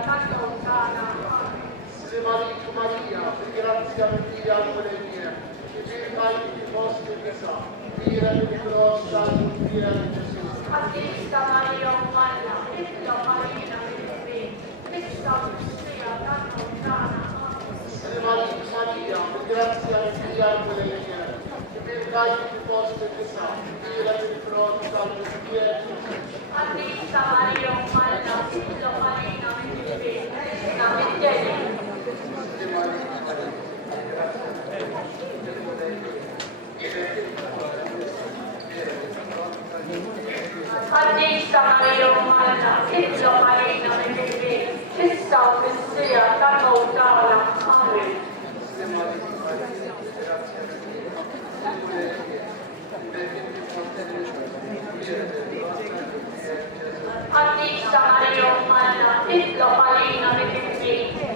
tanto lontana. Maria, per grazia mia, amore mia, che per mai di vostri che sa, via di grossa, via di Gesù. Addista Maria, umana, e la Marina, che sta sia tanto lontana. Maria, per grazia mia, amore mia, che per mai di vostri che sa, via di grossa, via di Gesù. Addista Maria, umana, e la Marina, che Addista Maria umana, che la marina che sta sia tanto lontana. Amen. Addista Maria umana, che la marina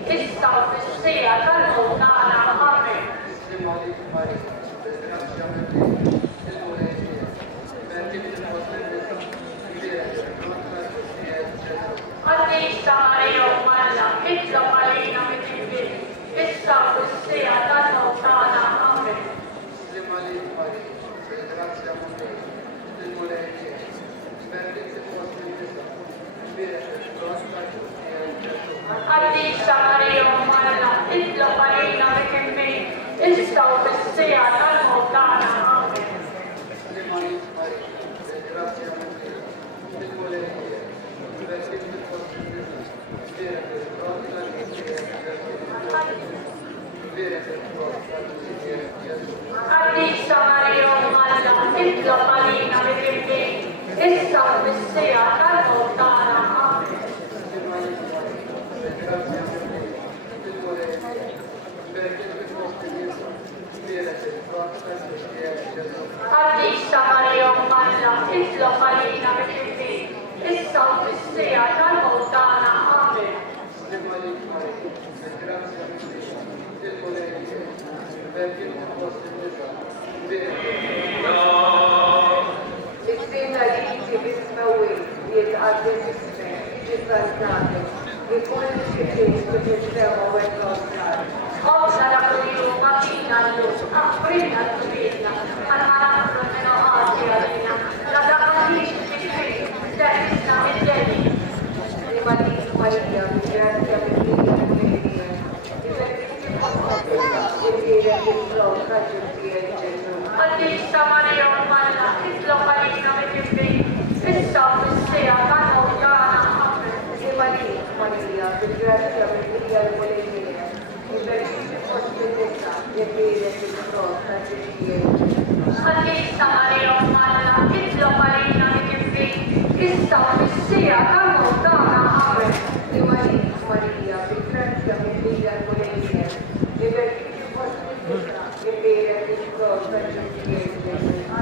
che sta sia tanto lontana. Amen. Addista Maria umana, che la marina che sta sia tanto lontana. Amen. Addista Maria umana, che la marina che sta sia tanto lontana. Amen. Addista Maria umana, che la marina che sta sia tanto lontana. Amen. Addista Maria umana, che la marina che sta sia tanto lontana. Amen. Cosa da quello mattina appena sveglia, almanacco meno oggi arena, la trapanisce che destra e destra. Maria, grazia per me, Addista Maria umana, che la marina che sta sia tanto lontana. Amen. Maria, per grazia per me, e per chi fosse questa, e bere che cosa Addista Maria umana, che la marina che sta sia tanto lontana. Amen. Maria, per grazia per me, e per chi fosse questa, e bere che cosa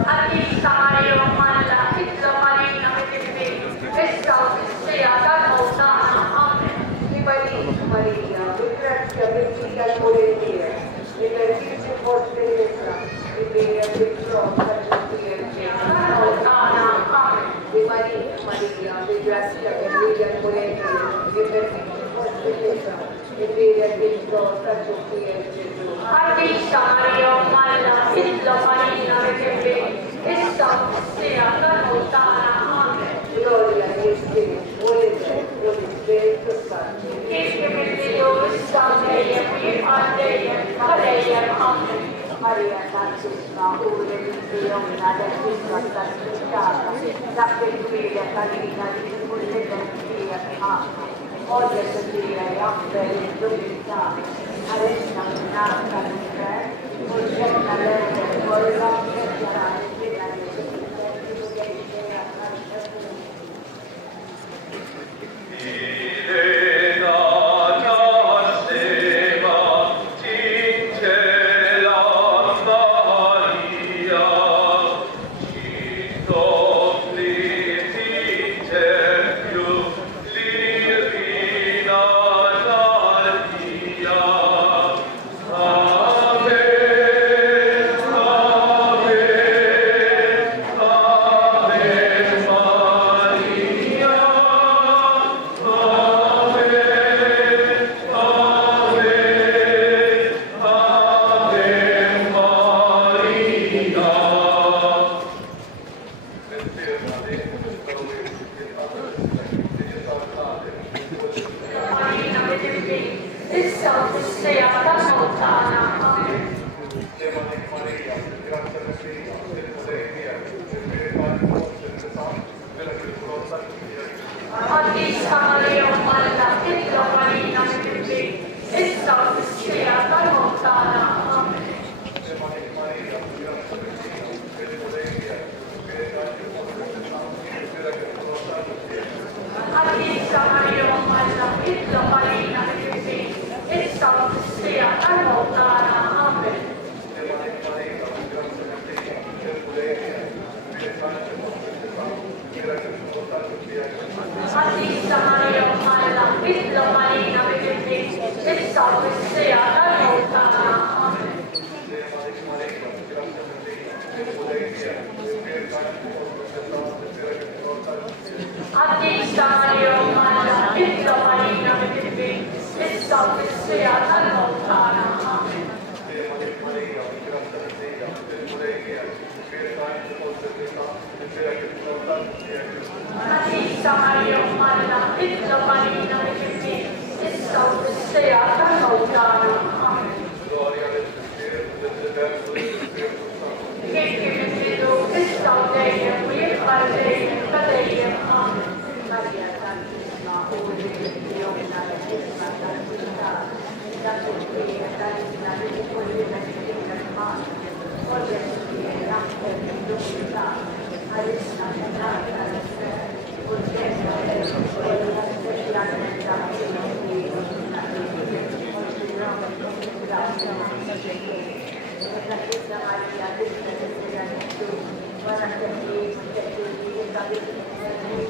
Addista Maria umana, che la marina che sta sia tanto lontana. Amen. Maria, per grazia per me, e per chi fosse questa, e bere che cosa Lontana. Amen. Maria, per grazia per me, e per chi fosse questa, e bere che cosa Addista Maria umana, che la marina che sta sia tanto lontana. Amen. Gloria a Dio, volete, Spirito Santo. Che per Dio sta meglio, che a lei. Amen. Maria Santissima, ora di Dio, una dell'Isla santificata, da benedire Carina di Dio, che ama, oggi e anche in domenica, adesso nata di te, oggetto lei del cuore, e sarà beata lontana. Amen. Addista Maria, umana, che la marina che e salve beata lontana. Amen. Addista Maria, umana, che la marina che e salve beata lontana. Amen. Addista Maria, umana, che la marina che e salve beata lontana. Amen. Addista Maria, umana, che la marina che e salve beata lontana. Amen. Addista Maria, umana, che la marina che e salve beata lontana. Amen. Che credo che salveia, qui e parleia, cadeia. Amen. Maria Santissima, ora e Dio, una santa Santità, da soffrire, da linare, di quelle che mano, voglio dire, l'acqua di l'umanità, adesso la nata, oggetto è quella specialmente la Chiesa Maria, detta della Gesù, guarda che Dio, che Dio, che Dio, che Dio,